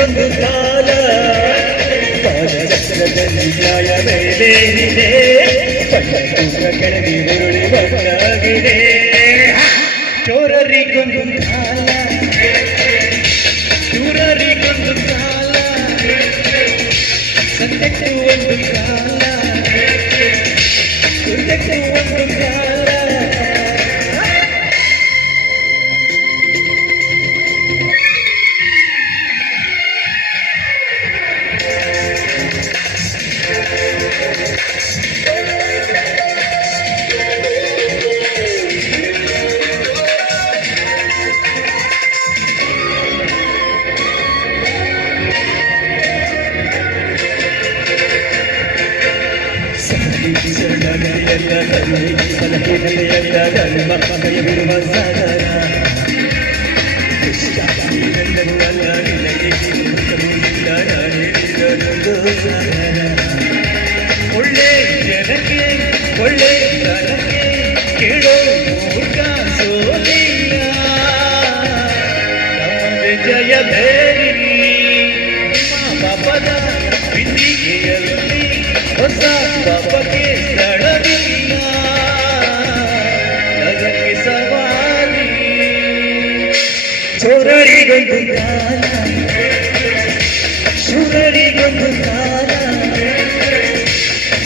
ಒಂದು ಕಾಲ ಪಾದರಕ್ಷದಲ್ಲಿ ನ್ಯಾಯ ಬೆಳೆದೇನಿದೆ ಪಟ್ಟಕೂಟ ಕೆಳಗೆ ಉರುಳಿ ಬದಲಾಗಿದೆ ಚೋರರಿಗೊಂದು ಕಾಲ ಶೂರರಿಗೊಂದು ಕಾಲ ಸತ್ಯಕ್ಕೂ ಒಂದು ಕಾಲ ಸುಳ್ಯಕ್ಕೂ ಒಂದು ಕಾಲ ಎಲ್ಲ ಬಲಹೀನತೆಯಲ್ಲ ಧರ್ಮ ಕೈಬಿಡುವ ಸಾಗರ ಎಲ್ಲರೂ ಅಲ್ಲ ನಿನಗೆ ಮುಗಿಲ್ಲ ನಾನೇನಿರಲೊಂದು ಸಾಗರ ಒಳ್ಳೆ ಜನಕ್ಕೆ ಒಳ್ಳೆ ತನಕ್ಕೆ ಕೇಳೋ ಊಟ ಸೋಲಿಲ್ಲ ನಮ್ಮದೇ ಜಯ ಬೇರಿ ಪಾಪದ ಬಿಂದಿಗೆಯಲ್ಲಿ ಹೊಸ ಪಾಪಕ್ಕೆ ಸ್ಥಳವಿಲ್ಲ ನಗಕ್ಕೆ ಸವಾರಿ ಚೋರರಿಗೊಂದು ಕಾಲ ಶೂರರಿಗೊಂದು ಕಾಲ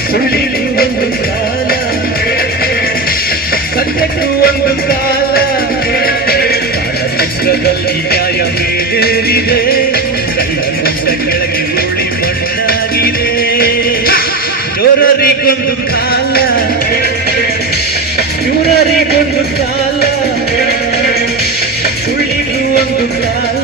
ಸುಳ್ಳಿಗೂ ಒಂದು ಕಾಲ ಸತ್ಯಕ್ಕೂ ಒಂದು ಕಾಲ ಕಾಲಚಕ್ರದಲ್ಲಿ ನ್ಯಾಯ ಮೇಲೇರಿದೆ ಕಳ್ಳನೊಂದ ಕೆಳಗೆ ಉರುಳಿ ಮಣ್ಣಾಗಿದೆ ಚೋರರಿಗೊಂದು ಕಾಲ ಶೂರರಿಗೊಂದು ಕಾಲ ಸುಳ್ಳಿಗೂ ಒಂದು ಕಾಲ